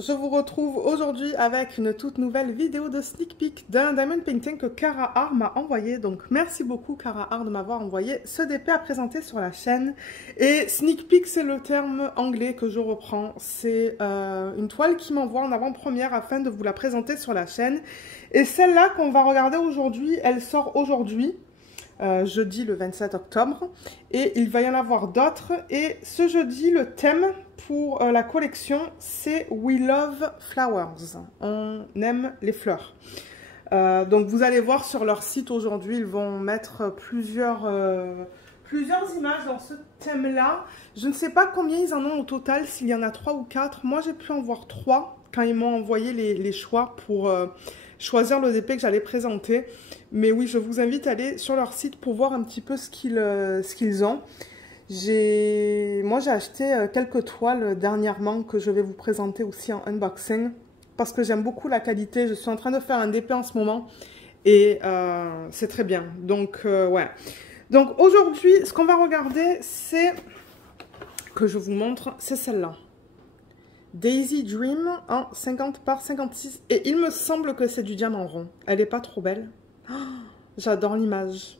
je vous retrouve aujourd'hui avec une toute nouvelle vidéo de sneak peek d'un diamond painting que Cara Art m'a envoyé. Donc merci beaucoup Cara Art de m'avoir envoyé ce DP à présenter sur la chaîne. Et sneak peek, c'est le terme anglais que je reprends. C'est une toile qui m'envoie en avant-première afin de vous la présenter sur la chaîne. Et celle-là qu'on va regarder aujourd'hui, elle sort aujourd'hui. Jeudi le 27 octobre, et il va y en avoir d'autres. Et ce jeudi, le thème pour la collection, c'est We Love Flowers. On aime les fleurs. Donc vous allez voir sur leur site aujourd'hui, ils vont mettre plusieurs images dans ce thème-là. Je ne sais pas combien ils en ont au total, s'il y en a 3 ou 4. Moi, j'ai pu en voir 3 quand ils m'ont envoyé les choix pour choisir le DP que j'allais présenter. Mais oui, je vous invite à aller sur leur site pour voir un petit peu ce qu'ils ont. Moi, j'ai acheté quelques toiles dernièrement que je vais vous présenter aussi en unboxing parce que j'aime beaucoup la qualité. Je suis en train de faire un DP en ce moment et c'est très bien. Donc, ouais. Donc, aujourd'hui, ce qu'on va regarder, c'est que je vous montre, c'est celle-là. Daisy Dream en 50 par 56. Et il me semble que c'est du diamant rond. Elle n'est pas trop belle. Oh, j'adore l'image.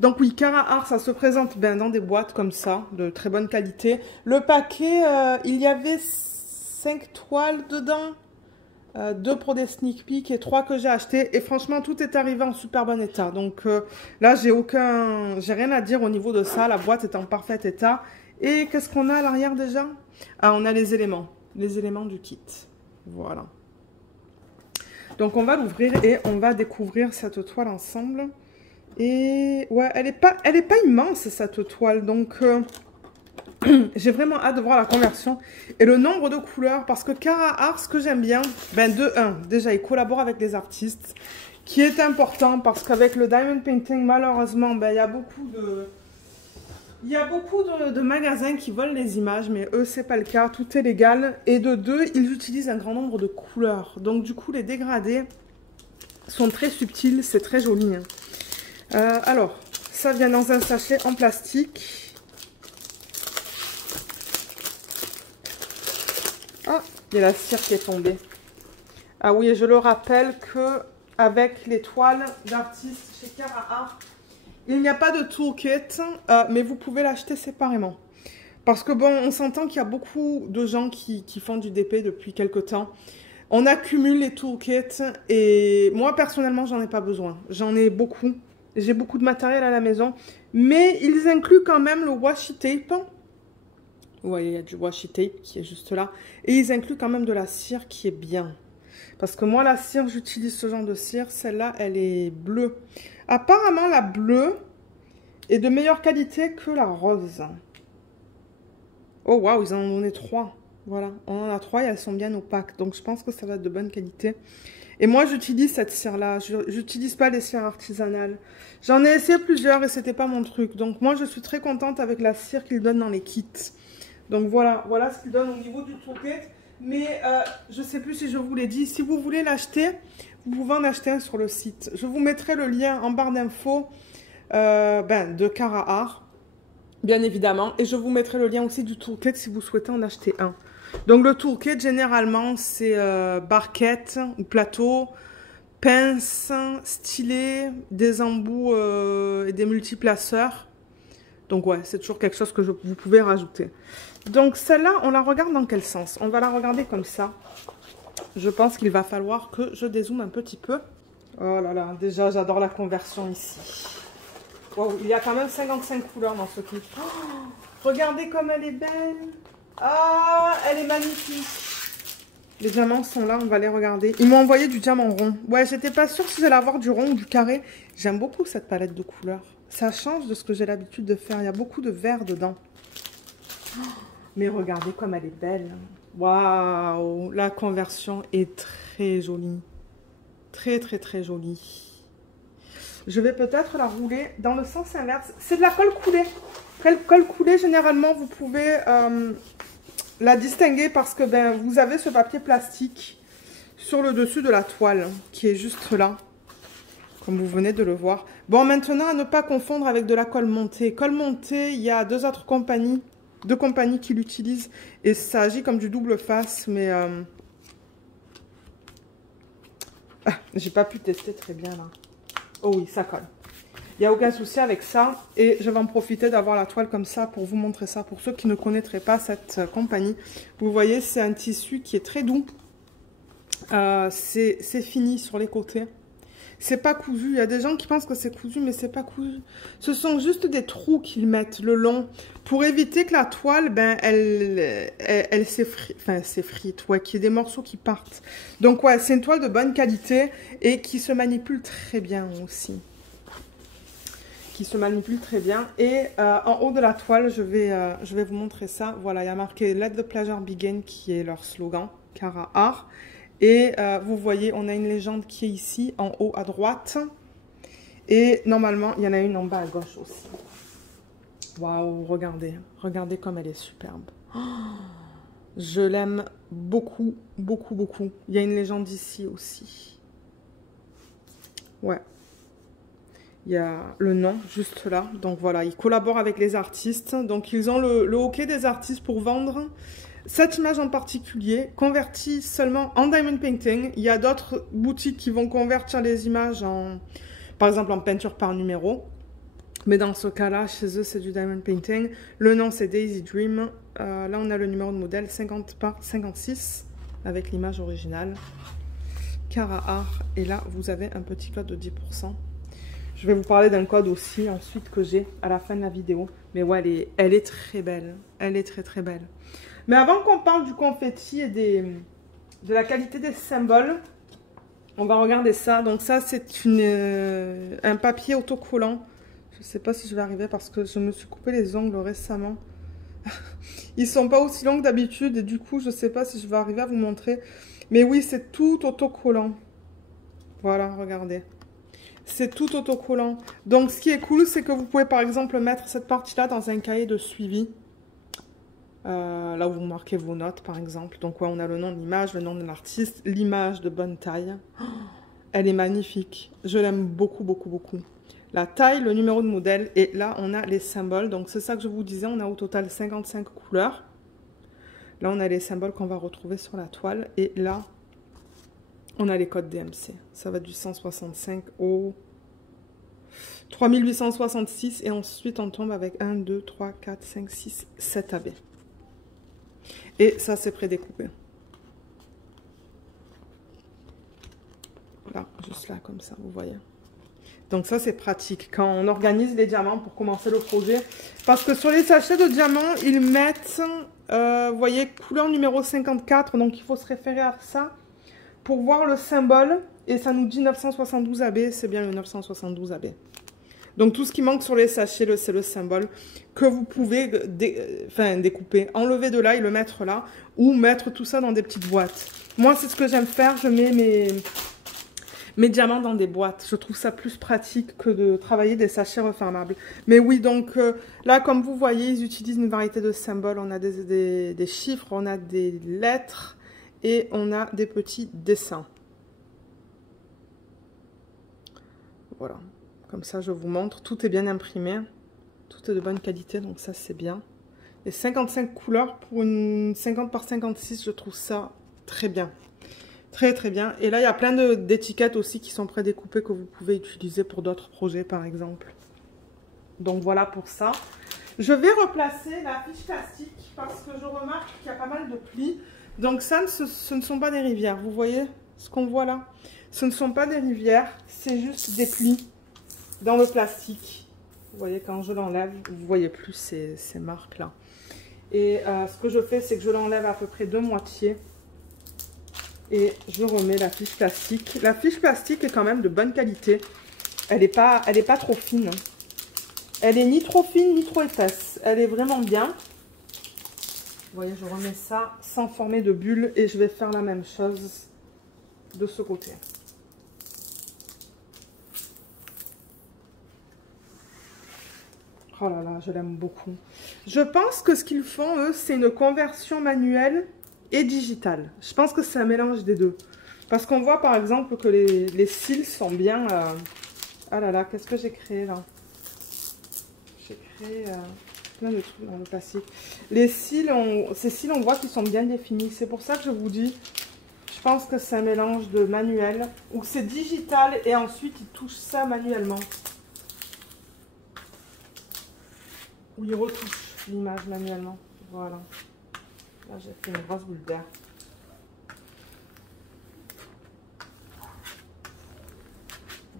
Donc oui, Cara Art, ça se présente dans des boîtes comme ça, de très bonne qualité. Le paquet, il y avait 5 toiles dedans. 2 pour des sneak peeks et 3 que j'ai acheté. Et franchement, tout est arrivé en super bon état. Donc là, j'ai rien à dire au niveau de ça. La boîte est en parfait état. Et qu'est-ce qu'on a à l'arrière déjà? Ah, on a les éléments du kit. Voilà. Donc on va l'ouvrir et on va découvrir cette toile ensemble. Et ouais, elle est pas immense cette toile. Donc j'ai vraiment hâte de voir la conversion et le nombre de couleurs, parce que Cara Art, ce que j'aime bien, déjà il collabore avec les artistes, qui est important parce qu'avec le diamond painting, malheureusement, il y a beaucoup de magasins qui volent les images, mais eux, c'est pas le cas. Tout est légal. Et de deux, ils utilisent un grand nombre de couleurs. Donc, du coup, les dégradés sont très subtils. C'est très joli. Hein. Alors, ça vient dans un sachet en plastique. Ah, il y a la cire qui est tombée. Ah oui, et je le rappelle que avec les toiles d'artistes chez Cara Art, il n'y a pas de toolkit, mais vous pouvez l'acheter séparément. Parce que bon, on s'entend qu'il y a beaucoup de gens qui font du DP depuis quelques temps. On accumule les toolkits et moi personnellement, j'en ai pas besoin. J'en ai beaucoup. J'ai beaucoup de matériel à la maison. Mais ils incluent quand même le washi tape. Vous voyez, il y a du washi tape qui est juste là. Et ils incluent quand même de la cire qui est bien. Parce que moi, la cire, j'utilise ce genre de cire. Celle-là, elle est bleue. Apparemment, la bleue est de meilleure qualité que la rose. Oh, waouh, ils en ont donné 3. Voilà, on en a 3 et elles sont bien opaques. Donc, je pense que ça va être de bonne qualité. Et moi, j'utilise cette cire-là. Je n'utilise pas les cires artisanales. J'en ai essayé plusieurs et c'était pas mon truc. Donc, moi, je suis très contente avec la cire qu'ils donnent dans les kits. Donc, voilà ce qu'ils donnent au niveau du toolkit. Mais je ne sais plus si je vous l'ai dit, si vous voulez l'acheter, vous pouvez en acheter un sur le site. Je vous mettrai le lien en barre d'infos de Cara Art, bien évidemment. Et je vous mettrai le lien aussi du toolkit si vous souhaitez en acheter un. Donc le toolkit, généralement, c'est barquette ou plateau, pince, stylet, des embouts et des multiplaceurs. Donc ouais, c'est toujours quelque chose que vous pouvez rajouter. Donc celle-là, on la regarde dans quel sens? On va la regarder comme ça. Je pense qu'il va falloir que je dézoome un petit peu. Oh là là, déjà j'adore la conversion ici. Wow, il y a quand même 55 couleurs dans ce kit. Oh, regardez comme elle est belle. Ah, elle est magnifique. Les diamants sont là, on va les regarder. Ils m'ont envoyé du diamant rond. Ouais, j'étais pas sûre si j'allais avoir du rond ou du carré. J'aime beaucoup cette palette de couleurs. Ça change de ce que j'ai l'habitude de faire. Il y a beaucoup de vert dedans. Oh, mais regardez comme elle est belle. Waouh, la conversion est très jolie. Très, très, très jolie. Je vais peut-être la rouler dans le sens inverse. C'est de la colle coulée. Colle coulée, généralement, vous pouvez la distinguer parce que vous avez ce papier plastique sur le dessus de la toile qui est juste là, comme vous venez de le voir. Bon, maintenant, à ne pas confondre avec de la colle montée. Colle montée, il y a deux compagnies qui l'utilisent et ça agit comme du double face, mais Ah, j'ai pas pu tester très bien là. Oh oui, ça colle. Il n'y a aucun souci avec ça. Et je vais en profiter d'avoir la toile comme ça pour vous montrer ça. Pour ceux qui ne connaîtraient pas cette compagnie. Vous voyez, c'est un tissu qui est très doux. C'est fini sur les côtés. C'est pas cousu. Il y a des gens qui pensent que c'est cousu, mais c'est pas cousu. Ce sont juste des trous qu'ils mettent le long pour éviter que la toile, ben, elle s'effrite. Enfin, s'effrite, ouais, qu'il y ait des morceaux qui partent. Donc, ouais, c'est une toile de bonne qualité et qui se manipule très bien aussi. Qui se manipule très bien. Et en haut de la toile, je vais vous montrer ça. Voilà, il y a marqué Let the Pleasure Begin, qui est leur slogan, Cara Art. Et vous voyez, on a une légende qui est ici, en haut à droite. Et normalement, il y en a une en bas à gauche aussi. Waouh, regardez. Regardez comme elle est superbe. Oh, je l'aime beaucoup, beaucoup, beaucoup. Il y a une légende ici aussi. Ouais. Il y a le nom juste là. Donc voilà, ils collaborent avec les artistes. Donc ils ont le OK des artistes pour vendre cette image en particulier, convertie seulement en diamond painting. Il y a d'autres boutiques qui vont convertir les images en, par exemple, en peinture par numéro. Mais dans ce cas-là, chez eux, c'est du diamond painting. Le nom, c'est Daisy Dream. Là, on a le numéro de modèle 50 par 56 avec l'image originale. Cara Art. Et là, vous avez un petit code de 10%. Je vais vous parler d'un code aussi ensuite que j'ai à la fin de la vidéo. Mais ouais, elle est très belle. Elle est très très belle. Mais avant qu'on parle du confetti et de la qualité des symboles, on va regarder ça. Donc ça, c'est un papier autocollant. Je ne sais pas si je vais arriver parce que je me suis coupé les ongles récemment. Ils sont pas aussi longs que d'habitude et du coup, je ne sais pas si je vais arriver à vous montrer. Mais oui, c'est tout autocollant. Voilà, regardez. C'est tout autocollant. Donc, ce qui est cool, c'est que vous pouvez, par exemple, mettre cette partie-là dans un cahier de suivi. Là où vous marquez vos notes, par exemple. Donc, ouais, on a le nom de l'image, le nom de l'artiste, l'image de bonne taille. Oh, elle est magnifique. Je l'aime beaucoup, beaucoup, beaucoup. La taille, le numéro de modèle. Et là, on a les symboles. Donc, c'est ça que je vous disais. On a au total 55 couleurs. Là, on a les symboles qu'on va retrouver sur la toile. Et là, on a les codes DMC. Ça va du 165 au 3866. Et ensuite, on tombe avec 1, 2, 3, 4, 5, 6, 7 AB. Et ça, c'est prédécoupé. Là, juste là, comme ça, vous voyez. Donc ça, c'est pratique quand on organise les diamants pour commencer le projet. Parce que sur les sachets de diamants, ils mettent, vous voyez, couleur numéro 54. Donc, il faut se référer à ça pour voir le symbole. Et ça nous dit 972 AB. C'est bien le 972 AB. Donc, tout ce qui manque sur les sachets, c'est le symbole que vous pouvez découper, enlever de là et le mettre là, ou mettre tout ça dans des petites boîtes. Moi, c'est ce que j'aime faire. Je mets mes diamants dans des boîtes. Je trouve ça plus pratique que de travailler des sachets refermables. Mais oui, donc là, comme vous voyez, ils utilisent une variété de symboles. On a des chiffres, on a des lettres et on a des petits dessins. Voilà. Comme ça, je vous montre. Tout est bien imprimé. Tout est de bonne qualité, donc ça, c'est bien. Et 55 couleurs pour une 50 par 56, je trouve ça très bien. Très, très bien. Et là, il y a plein d'étiquettes aussi qui sont prédécoupées que vous pouvez utiliser pour d'autres projets, par exemple. Donc, voilà pour ça. Je vais replacer la fiche plastique parce que je remarque qu'il y a pas mal de plis. Donc, ça, ce ne sont pas des rivières. Vous voyez ce qu'on voit là? Ce ne sont pas des rivières, c'est juste des plis dans le plastique. Vous voyez, quand je l'enlève, vous voyez plus ces marques-là. Et ce que je fais, c'est que je l'enlève à peu près de moitié. Et je remets la fiche plastique. La fiche plastique est quand même de bonne qualité. Elle n'est pas trop fine. Elle est ni trop fine, ni trop épaisse. Elle est vraiment bien. Vous voyez, je remets ça sans former de bulle. Et je vais faire la même chose de ce côté. Oh là là, je l'aime beaucoup. Je pense que ce qu'ils font, eux, c'est une conversion manuelle et digitale. Je pense que c'est un mélange des deux. Parce qu'on voit, par exemple, que les cils sont bien... Ah là là, qu'est-ce que j'ai créé, là? J'ai créé plein de trucs dans le plastique. Les cils, ces cils, on voit qu'ils sont bien définis. C'est pour ça que je vous dis... Je pense que c'est un mélange de manuel, ou c'est digital et ensuite il touche ça manuellement. Ou il retouche l'image manuellement. Voilà. Là, j'ai fait une grosse boule d'air.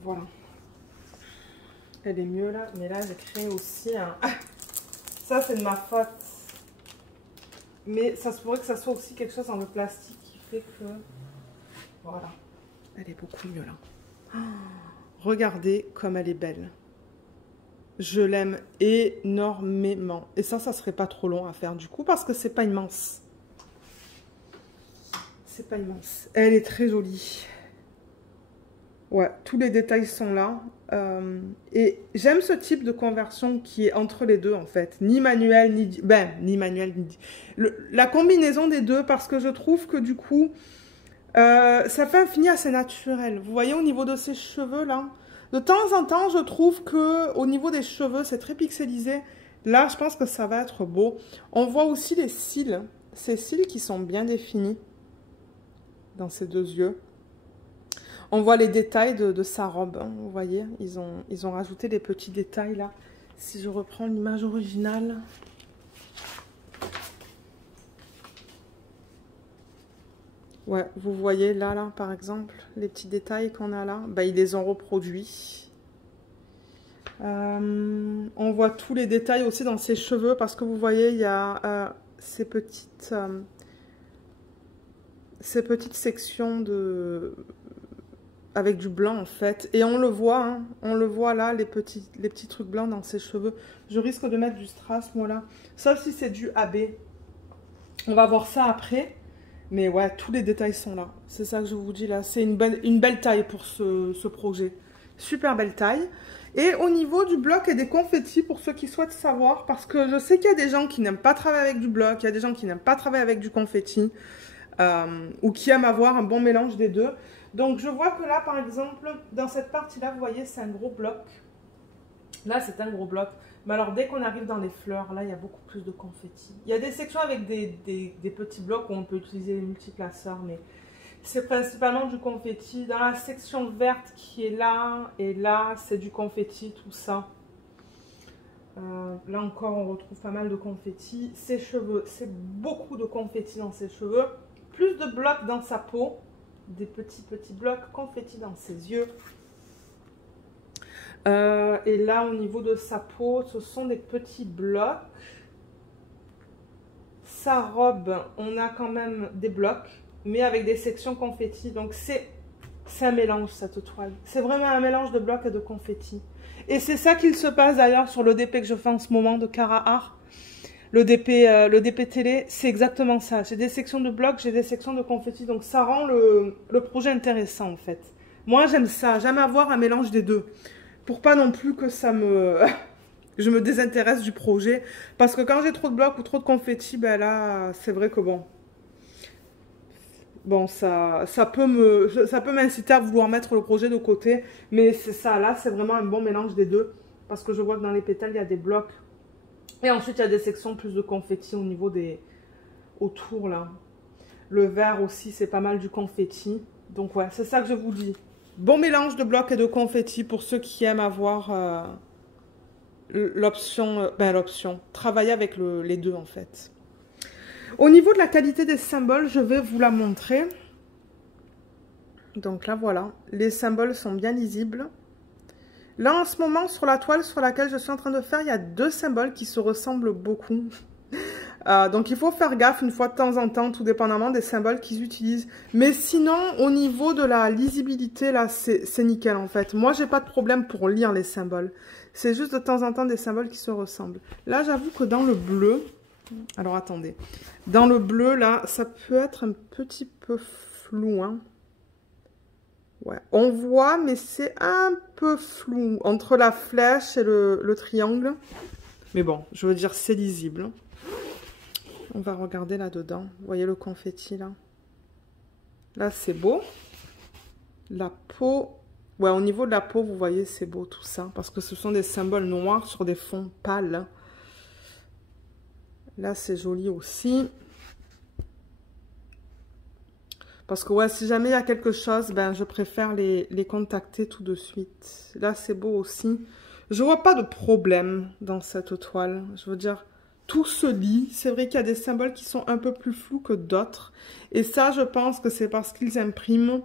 Voilà. Elle est mieux là, mais là, j'ai créé aussi un... Ça, c'est de ma faute. Mais ça se pourrait que ça soit aussi quelque chose dans le plastique qui fait que... Voilà. Elle est beaucoup mieux là. Oh, regardez comme elle est belle. Je l'aime énormément. Et ça serait pas trop long à faire du coup parce que c'est pas immense. C'est pas immense. Elle est très jolie. Ouais, tous les détails sont là. Et j'aime ce type de conversion qui est entre les deux en fait. Ni manuel, ni... Ben, ni manuel, ni... la combinaison des deux parce que je trouve que du coup, ça fait un fini assez naturel. Vous voyez au niveau de ses cheveux là, de temps en temps je trouve que au niveau des cheveux c'est très pixelisé. Là je pense que ça va être beau. On voit aussi les cils. Ces cils qui sont bien définis dans ses deux yeux. On voit les détails de sa robe, hein, vous voyez, ils ont rajouté des petits détails là. Si je reprends l'image originale. Ouais, vous voyez là, par exemple, les petits détails qu'on a là, bah, ils les ont reproduits. On voit tous les détails aussi dans ses cheveux parce que vous voyez, il y a ces petites sections de... avec du blanc en fait, et on le voit, hein, on le voit là, les petits trucs blancs dans ses cheveux. Je risque de mettre du strass moi là, sauf si c'est du AB. On va voir ça après, mais ouais, tous les détails sont là. C'est ça que je vous dis là, c'est une belle taille pour ce projet. Super belle taille. Et au niveau du bloc et des confettis, pour ceux qui souhaitent savoir, parce que je sais qu'il y a des gens qui n'aiment pas travailler avec du bloc, il y a des gens qui n'aiment pas travailler avec du confetti, ou qui aiment avoir un bon mélange des deux. Donc, je vois que là, par exemple, dans cette partie-là, vous voyez, c'est un gros bloc. Là, c'est un gros bloc. Mais alors, dès qu'on arrive dans les fleurs, là, il y a beaucoup plus de confettis. Il y a des sections avec des petits blocs où on peut utiliser les multiplaceurs, mais c'est principalement du confetti. Dans la section verte qui est là, et là, c'est du confetti, tout ça. Là encore, on retrouve pas mal de confetti. Ses cheveux, c'est beaucoup de confetti dans ses cheveux. Plus de blocs dans sa peau. Des petits blocs confetti dans ses yeux. Et là, au niveau de sa peau, ce sont des petits blocs. Sa robe, on a quand même des blocs, mais avec des sections confetti. Donc, c'est un mélange, cette toile. C'est vraiment un mélange de blocs et de confetti. Et c'est ça qu'il se passe d'ailleurs sur le DP que je fais en ce moment de Cara Art. Le DP télé, c'est exactement ça. J'ai des sections de blocs, j'ai des sections de confetti. Donc, ça rend le projet intéressant, en fait. Moi, j'aime ça. J'aime avoir un mélange des deux. Pour pas non plus que ça me... je me désintéresse du projet. Parce que quand j'ai trop de blocs ou trop de confetti, ben là, c'est vrai que bon... Bon, ça peut m'inciter à vouloir mettre le projet de côté. Mais c'est ça, là, c'est vraiment un bon mélange des deux. Parce que je vois que dans les pétales, il y a des blocs. Et ensuite, il y a des sections plus de confetti au niveau des... autour, là. Le vert aussi, c'est pas mal du confetti. Donc, ouais, c'est ça que je vous dis. Bon mélange de blocs et de confetti pour ceux qui aiment avoir l'option... travailler avec les deux, en fait. Au niveau de la qualité des symboles, je vais vous la montrer. Donc là, voilà. Les symboles sont bien lisibles. Là, en ce moment, sur la toile sur laquelle je suis en train de faire, il y a deux symboles qui se ressemblent beaucoup. Donc, il faut faire gaffe une fois de temps en temps, tout dépendamment des symboles qu'ils utilisent. Mais sinon, au niveau de la lisibilité, là, c'est nickel, en fait. Moi, j'ai pas de problème pour lire les symboles. C'est juste de temps en temps des symboles qui se ressemblent. Là, j'avoue que dans le bleu... Alors, attendez. Dans le bleu, là, ça peut être un petit peu flou, hein. Ouais, on voit, mais c'est un peu flou entre la flèche et le triangle. Mais bon, je veux dire, c'est lisible. On va regarder là-dedans. Vous voyez le confetti, là? Là, c'est beau. La peau... Ouais, au niveau de la peau, vous voyez, c'est beau tout ça. Parce que ce sont des symboles noirs sur des fonds pâles. Là, c'est joli aussi. Parce que ouais, si jamais il y a quelque chose, ben je préfère les contacter tout de suite. Là, c'est beau aussi. Je vois pas de problème dans cette toile. Je veux dire, tout se lit. C'est vrai qu'il y a des symboles qui sont un peu plus flous que d'autres. Et ça, je pense que c'est parce qu'ils impriment,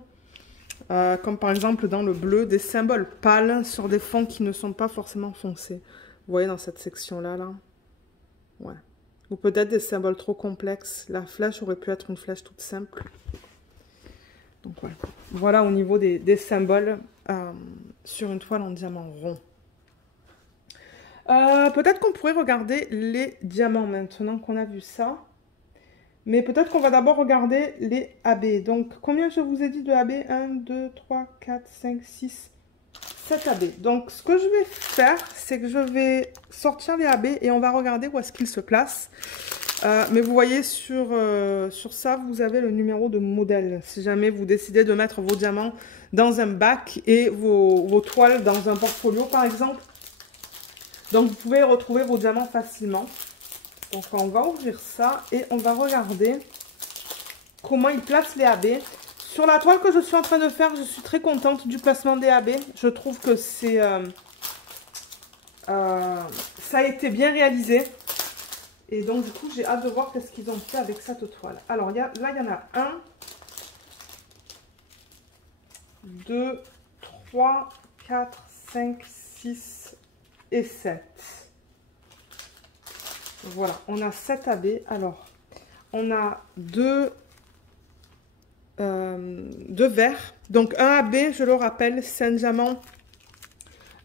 comme par exemple dans le bleu, des symboles pâles sur des fonds qui ne sont pas forcément foncés. Vous voyez dans cette section-là, là. Ouais. Ou peut-être des symboles trop complexes. La flèche aurait pu être une flèche toute simple. Donc voilà. Voilà au niveau des symboles sur une toile en diamant rond. Peut-être qu'on pourrait regarder les diamants maintenant qu'on a vu ça. Mais peut-être qu'on va d'abord regarder les AB. Donc combien je vous ai dit de AB? 1, 2, 3, 4, 5, 6, 7 AB. Donc ce que je vais faire, c'est que je vais sortir les AB et on va regarder où est-ce qu'ils se placent. Mais vous voyez sur ça, vous avez le numéro de modèle. Si jamais vous décidez de mettre vos diamants dans un bac et vos toiles dans un portfolio par exemple. Donc vous pouvez retrouver vos diamants facilement. Donc on va ouvrir ça et on va regarder comment ils placent les AB. Sur la toile que je suis en train de faire, je suis très contente du placement des AB. Je trouve que ça a été bien réalisé. Et donc du coup, j'ai hâte de voir qu'est-ce qu'ils ont fait avec cette toile. Alors là, il y en a 1, 2, 3, 4, 5, 6 et 7. Voilà, on a 7 AB. Alors, on a deux verres. Donc, un AB, je le rappelle, c'est un diamant.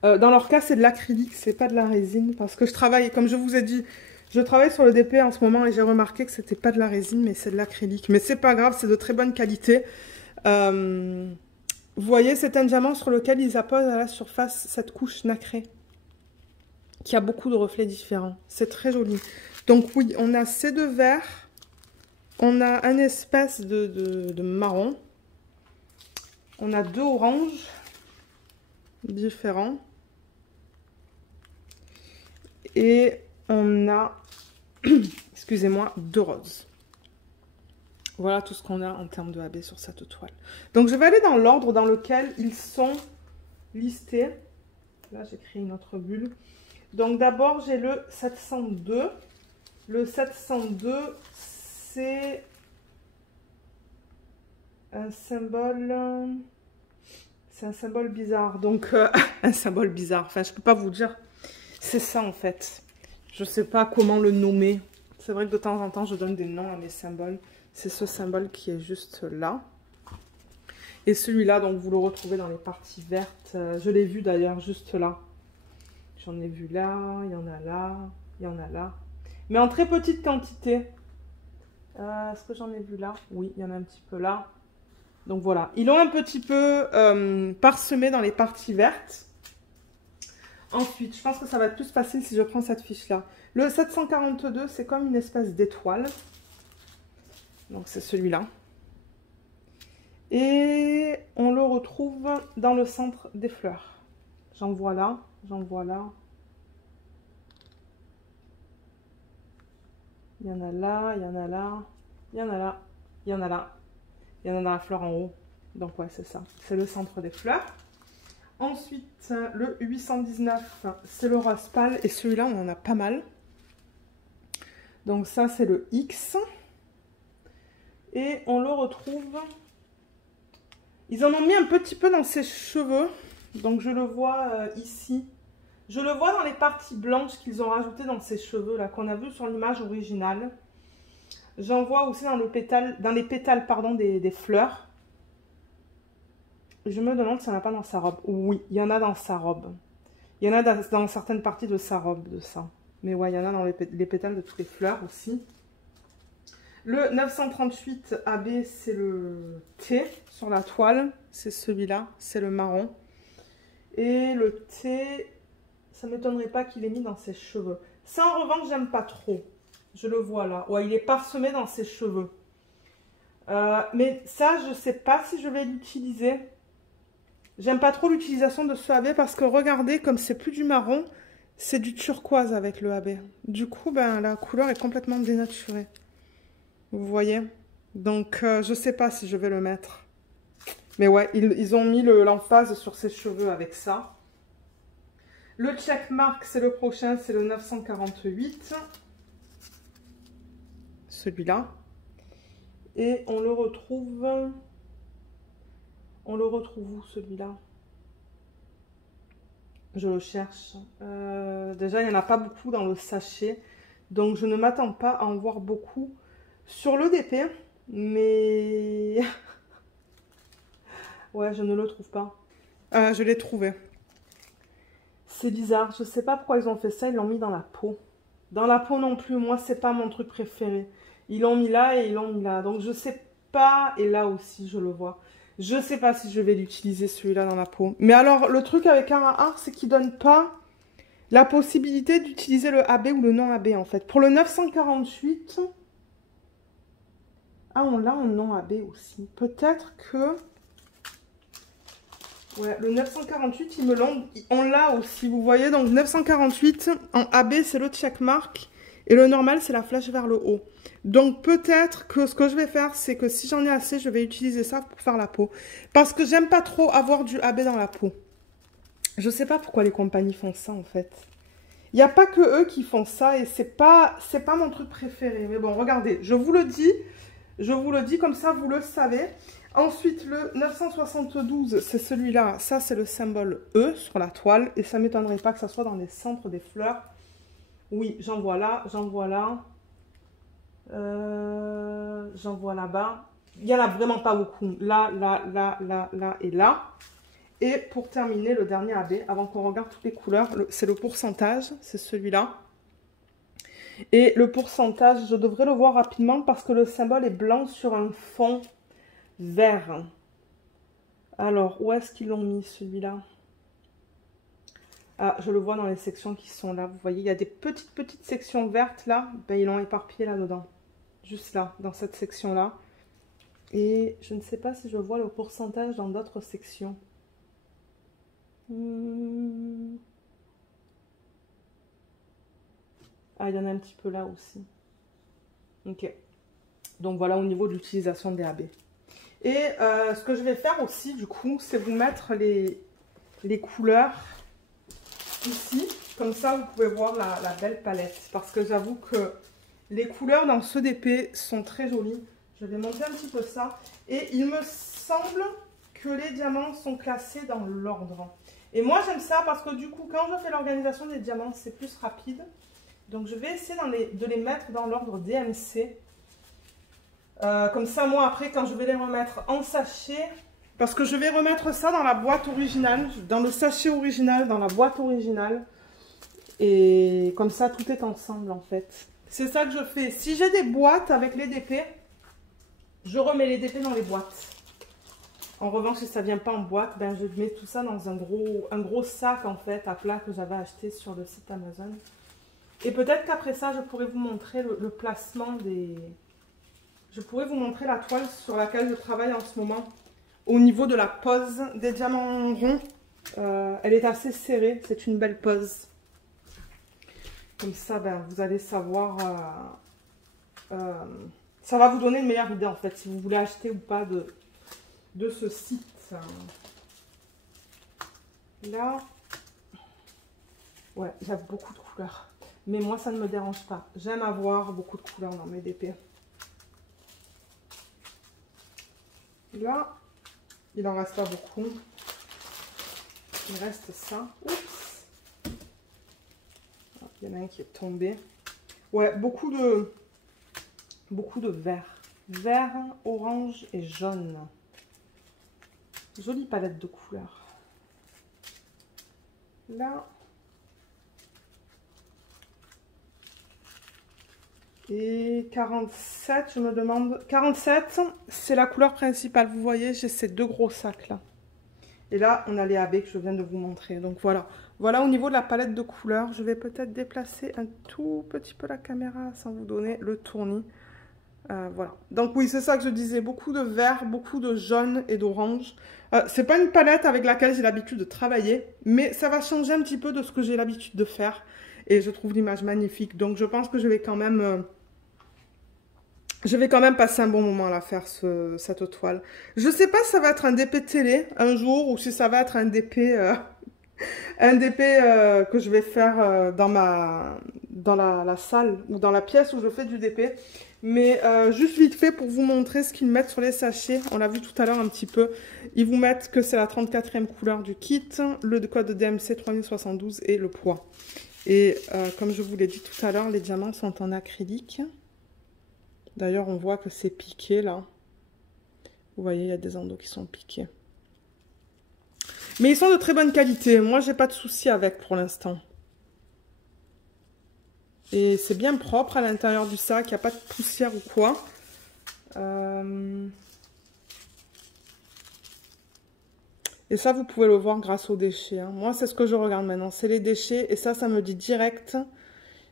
Dans leur cas, c'est de l'acrylique, c'est pas de la résine. Parce que je travaille, comme je vous ai dit, je travaille sur le DP en ce moment et j'ai remarqué que c'était pas de la résine, mais c'est de l'acrylique. Mais c'est pas grave, c'est de très bonne qualité. Vous voyez, c'est un diamant sur lequel ils apposent à la surface cette couche nacrée, qui a beaucoup de reflets différents. C'est très joli. Donc oui, on a ces deux verres. On a un espèce de marron. On a deux oranges différents. Et on a, excusez-moi, deux roses. Voilà tout ce qu'on a en termes de AB sur cette toile. Donc je vais aller dans l'ordre dans lequel ils sont listés. Là, j'ai créé une autre bulle. Donc d'abord, j'ai le 702. Le 702, c'est un symbole... C'est un symbole bizarre. Donc, un symbole bizarre. Enfin, je ne peux pas vous dire. C'est ça, en fait. Je ne sais pas comment le nommer. C'est vrai que de temps en temps, je donne des noms à mes symboles. C'est ce symbole qui est juste là. Et celui-là, donc, vous le retrouvez dans les parties vertes. Je l'ai vu d'ailleurs juste là. J'en ai vu là, il y en a là, il y en a là. Mais en très petite quantité. Est-ce que j'en ai vu là? Oui, il y en a un petit peu là. Donc voilà. Ils l'ont un petit peu parsemé dans les parties vertes. Ensuite, je pense que ça va être plus facile si je prends cette fiche-là. Le 742, c'est comme une espèce d'étoile. Donc c'est celui-là. Et on le retrouve dans le centre des fleurs. J'en vois là, j'en vois là. Il y en a là, il y en a là, il y en a là, il y en a là. Il y en a dans la fleur en haut. Donc ouais, c'est ça. C'est le centre des fleurs. Ensuite, le 819, c'est le rose pâle. Et celui-là, on en a pas mal. Donc ça, c'est le X. Et on le retrouve... Ils en ont mis un petit peu dans ses cheveux. Donc je le vois ici. Je le vois dans les parties blanches qu'ils ont rajoutées dans ses cheveux, là, qu'on a vu sur l'image originale. J'en vois aussi dans, les pétales pardon, des fleurs. Je me demande s'il n'y en a pas dans sa robe. Oui, il y en a dans sa robe. Il y en a dans certaines parties de sa robe, de ça. Mais ouais, il y en a dans les pétales de toutes les fleurs aussi. Le 938 AB, c'est le T sur la toile. C'est celui-là, c'est le marron. Et le T, ça ne m'étonnerait pas qu'il ait mis dans ses cheveux. Ça, en revanche, j'aime pas trop. Je le vois là. Ouais, il est parsemé dans ses cheveux. Mais ça, je ne sais pas si je vais l'utiliser. J'aime pas trop l'utilisation de ce AB parce que regardez, comme c'est plus du marron, c'est du turquoise avec le AB. Du coup, ben, la couleur est complètement dénaturée. Vous voyez? Donc, je sais pas si je vais le mettre. Mais ouais, ils ont mis l'emphase sur ses cheveux avec ça. Le checkmark, c'est le prochain, c'est le 948. Celui-là. Et on le retrouve... On le retrouve où, celui-là? Je le cherche. Déjà, il n'y en a pas beaucoup dans le sachet. Donc, je ne m'attends pas à en voir beaucoup sur le DP. Mais... ouais, je ne le trouve pas. Je l'ai trouvé. C'est bizarre. Je ne sais pas pourquoi ils ont fait ça. Ils l'ont mis dans la peau. Dans la peau non plus. Moi, c'est pas mon truc préféré. Ils l'ont mis là et ils l'ont mis là. Donc, je sais pas. Et là aussi, je le vois. Je sais pas si je vais l'utiliser celui-là dans la peau. Mais alors, le truc avec Cara Art, c'est qu'il donne pas la possibilité d'utiliser le AB ou le non AB, en fait. Pour le 948... ah, on l'a en non AB aussi. Peut-être que... ouais, le 948, ils me l'ont... on l'a aussi, vous voyez. Donc, 948, en AB, c'est le checkmark. Et le normal, c'est la flèche vers le haut. Donc, peut-être que ce que je vais faire, c'est que si j'en ai assez, je vais utiliser ça pour faire la peau. Parce que j'aime pas trop avoir du AB dans la peau. Je sais pas pourquoi les compagnies font ça, en fait. Il n'y a pas que eux qui font ça et c'est pas mon truc préféré. Mais bon, regardez, je vous le dis comme ça, vous le savez. Ensuite, le 972, c'est celui-là. Ça, c'est le symbole E sur la toile. Et ça ne m'étonnerait pas que ça soit dans les centres des fleurs. Oui, j'en vois là, j'en vois là. J'en vois là-bas. Il n'y en a vraiment pas beaucoup. Là, là, là, là, là et là. Et pour terminer, le dernier AB, avant qu'on regarde toutes les couleurs, c'est le pourcentage. C'est celui-là. Et le pourcentage, je devrais le voir rapidement parce que le symbole est blanc sur un fond vert. Alors, où est-ce qu'ils l'ont mis celui-là? Ah, je le vois dans les sections qui sont là. Vous voyez, il y a des petites sections vertes là. Ben, ils l'ont éparpillé là-dedans. Juste là, dans cette section-là. Et je ne sais pas si je vois le pourcentage dans d'autres sections. Ah, il y en a un petit peu là aussi. Ok. Donc voilà au niveau de l'utilisation des AB. Et ce que je vais faire aussi, du coup, c'est vous mettre les couleurs ici. Comme ça, vous pouvez voir la belle palette. Parce que j'avoue que les couleurs dans ce DP sont très jolies. Je vais monter un petit peu ça. Et il me semble que les diamants sont classés dans l'ordre. Et moi, j'aime ça parce que du coup, quand je fais l'organisation des diamants, c'est plus rapide. Donc, je vais essayer de les mettre dans l'ordre DMC. Comme ça, moi, après, quand je vais les remettre en sachet, parce que je vais remettre ça dans la boîte originale, dans le sachet original, dans la boîte originale. Et comme ça, tout est ensemble, en fait. C'est ça que je fais. Si j'ai des boîtes avec les DP, je remets les DP dans les boîtes. En revanche, si ça ne vient pas en boîte, ben, je mets tout ça dans un gros sac, en fait, à plat que j'avais acheté sur le site Amazon. Et peut-être qu'après ça, je pourrais vous montrer le placement des... Je pourrais vous montrer la toile sur laquelle je travaille en ce moment. Au niveau de la pose des diamants ronds, elle est assez serrée. C'est une belle pose. Comme ça, ben, vous allez savoir... ça va vous donner une meilleure idée, en fait, si vous voulez acheter ou pas de ce site. Là, ouais, il y a beaucoup de couleurs. Mais moi, ça ne me dérange pas. J'aime avoir beaucoup de couleurs dans mes DP. Là, il en reste pas beaucoup. Il reste ça. Oups. Il y en a un qui est tombé. Ouais, beaucoup de vert. Vert, orange et jaune. Jolie palette de couleurs. Là. Et 47, je me demande... 47, c'est la couleur principale. Vous voyez, j'ai ces deux gros sacs là. Et là, on a les AB que je viens de vous montrer. Donc voilà. Voilà au niveau de la palette de couleurs. Je vais peut-être déplacer un tout petit peu la caméra sans vous donner le tournis. Voilà. Donc oui, c'est ça que je disais. Beaucoup de vert, beaucoup de jaune et d'orange. C'est pas une palette avec laquelle j'ai l'habitude de travailler. Mais ça va changer un petit peu de ce que j'ai l'habitude de faire. Et je trouve l'image magnifique. Donc je pense que je vais quand même... Je vais quand même passer un bon moment à la faire, cette toile. Je sais pas si ça va être un DP télé un jour ou si ça va être un DP, que je vais faire dans la salle ou dans la pièce où je fais du DP. Mais juste vite fait pour vous montrer ce qu'ils mettent sur les sachets. On l'a vu tout à l'heure un petit peu. Ils vous mettent que c'est la 34e couleur du kit, le code DMC 3072 et le poids. Et comme je vous l'ai dit tout à l'heure, les diamants sont en acrylique. D'ailleurs, on voit que c'est piqué là. Vous voyez, il y a des endos qui sont piqués. Mais ils sont de très bonne qualité. Moi, j'ai pas de souci avec pour l'instant. Et c'est bien propre à l'intérieur du sac. Il n'y a pas de poussière ou quoi. Et ça, vous pouvez le voir grâce aux déchets. Hein. Moi, c'est ce que je regarde maintenant. C'est les déchets. Et ça me dit direct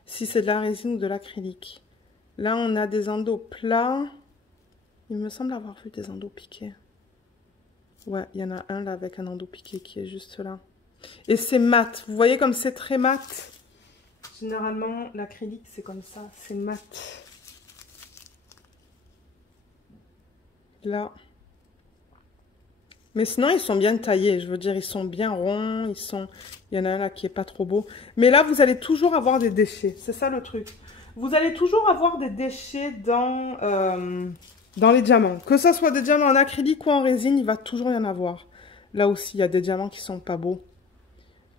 si c'est de la résine ou de l'acrylique. Là, on a des endos plats. Il me semble avoir vu des endos piqués. Ouais, il y en a un là avec un endo piqué qui est juste là. Et c'est mat. Vous voyez comme c'est très mat. Généralement, l'acrylique, c'est comme ça. C'est mat. Là. Mais sinon, ils sont bien taillés. Je veux dire, ils sont bien ronds. Il y en a un là qui est pas trop beau. Mais là, vous allez toujours avoir des déchets. C'est ça le truc. Vous allez toujours avoir des déchets dans les diamants. Que ce soit des diamants en acrylique ou en résine, il va toujours y en avoir. Là aussi, il y a des diamants qui sont pas beaux.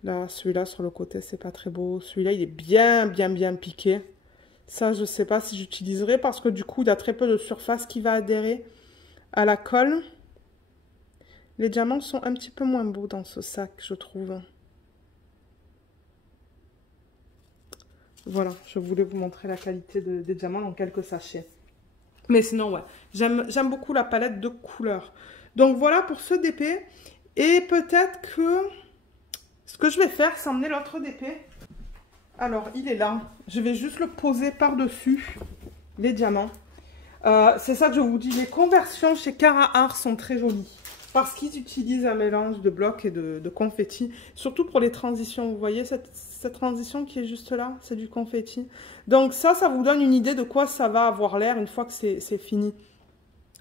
Là, celui-là sur le côté, c'est pas très beau. Celui-là, il est bien piqué. Ça, je sais pas si j'utiliserai parce que du coup, il y a très peu de surface qui va adhérer à la colle. Les diamants sont un petit peu moins beaux dans ce sac, je trouve. Voilà, je voulais vous montrer la qualité des diamants dans quelques sachets. Mais sinon, ouais, j'aime beaucoup la palette de couleurs. Donc voilà pour ce DP. Et peut-être que ce que je vais faire, c'est emmener l'autre DP. Alors, il est là. Je vais juste le poser par-dessus les diamants. C'est ça que je vous dis. Les conversions chez Cara Art sont très jolies. Parce qu'ils utilisent un mélange de blocs et de confetti. Surtout pour les transitions. Vous voyez cette transition qui est juste là? C'est du confetti. Donc ça vous donne une idée de quoi ça va avoir l'air une fois que c'est fini.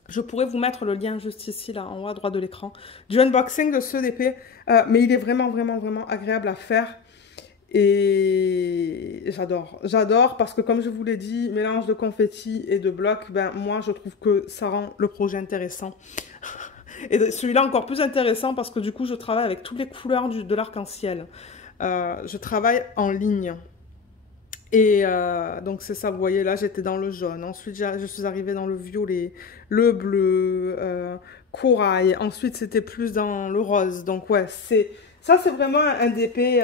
Je pourrais vous mettre le lien juste ici, là, en haut à droite de l'écran, du unboxing de ce DP. Mais il est vraiment agréable à faire. Et j'adore. J'adore parce que comme je vous l'ai dit, mélange de confetti et de blocs, ben moi je trouve que ça rend le projet intéressant. Et celui-là encore plus intéressant parce que du coup je travaille avec toutes les couleurs de l'arc-en-ciel. Je travaille en ligne. Et donc c'est ça, vous voyez là j'étais dans le jaune. Ensuite je suis arrivée dans le violet, le bleu, corail. Ensuite c'était plus dans le rose. Donc ouais, ça c'est vraiment un DP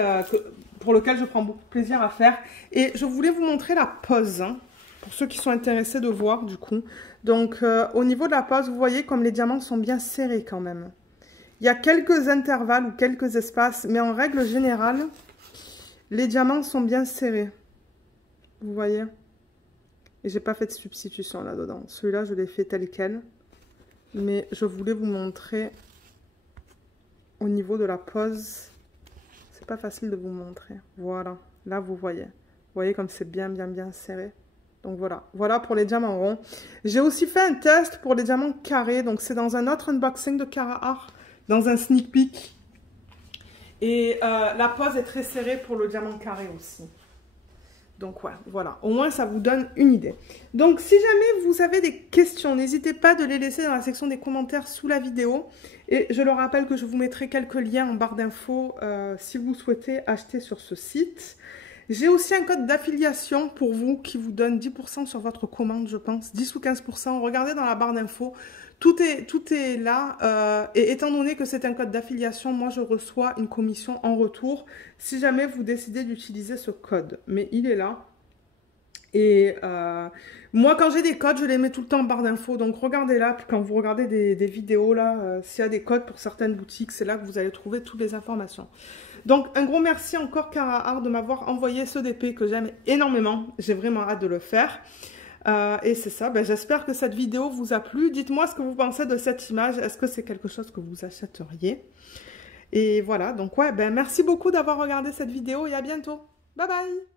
pour lequel je prends beaucoup de plaisir à faire. Et je voulais vous montrer la pose, hein, pour ceux qui sont intéressés de voir du coup. Donc au niveau de la pose, vous voyez comme les diamants sont bien serrés quand même. Il y a quelques intervalles ou quelques espaces, mais en règle générale, les diamants sont bien serrés. Vous voyez? Et j'ai pas fait de substitution là-dedans. Celui-là, je l'ai fait tel quel. Mais je voulais vous montrer au niveau de la pose. C'est pas facile de vous montrer. Voilà. Là, vous voyez. Vous voyez comme c'est bien serré. Donc voilà. Voilà pour les diamants ronds. J'ai aussi fait un test pour les diamants carrés. Donc c'est dans un autre unboxing de Cara Art. Dans un sneak peek. Et la pose est très serrée pour le diamant carré aussi. Donc ouais, voilà, au moins ça vous donne une idée. Donc si jamais vous avez des questions, n'hésitez pas de les laisser dans la section des commentaires sous la vidéo. Et je le rappelle que je vous mettrai quelques liens en barre d'infos si vous souhaitez acheter sur ce site. J'ai aussi un code d'affiliation pour vous qui vous donne 10% sur votre commande, je pense, 10 ou 15%. Regardez dans la barre d'infos. Tout est là et étant donné que c'est un code d'affiliation, moi je reçois une commission en retour si jamais vous décidez d'utiliser ce code. Mais il est là. Et moi quand j'ai des codes, je les mets tout le temps en barre d'infos. Donc regardez là, puis quand vous regardez des vidéos là, s'il y a des codes pour certaines boutiques, c'est là que vous allez trouver toutes les informations. Donc un gros merci encore Cara Art de m'avoir envoyé ce DP que j'aime énormément. J'ai vraiment hâte de le faire. Et c'est ça, ben, j'espère que cette vidéo vous a plu. Dites-moi ce que vous pensez de cette image. Est-ce que c'est quelque chose que vous achèteriez? Et voilà, donc ouais, ben, merci beaucoup d'avoir regardé cette vidéo et à bientôt. Bye bye!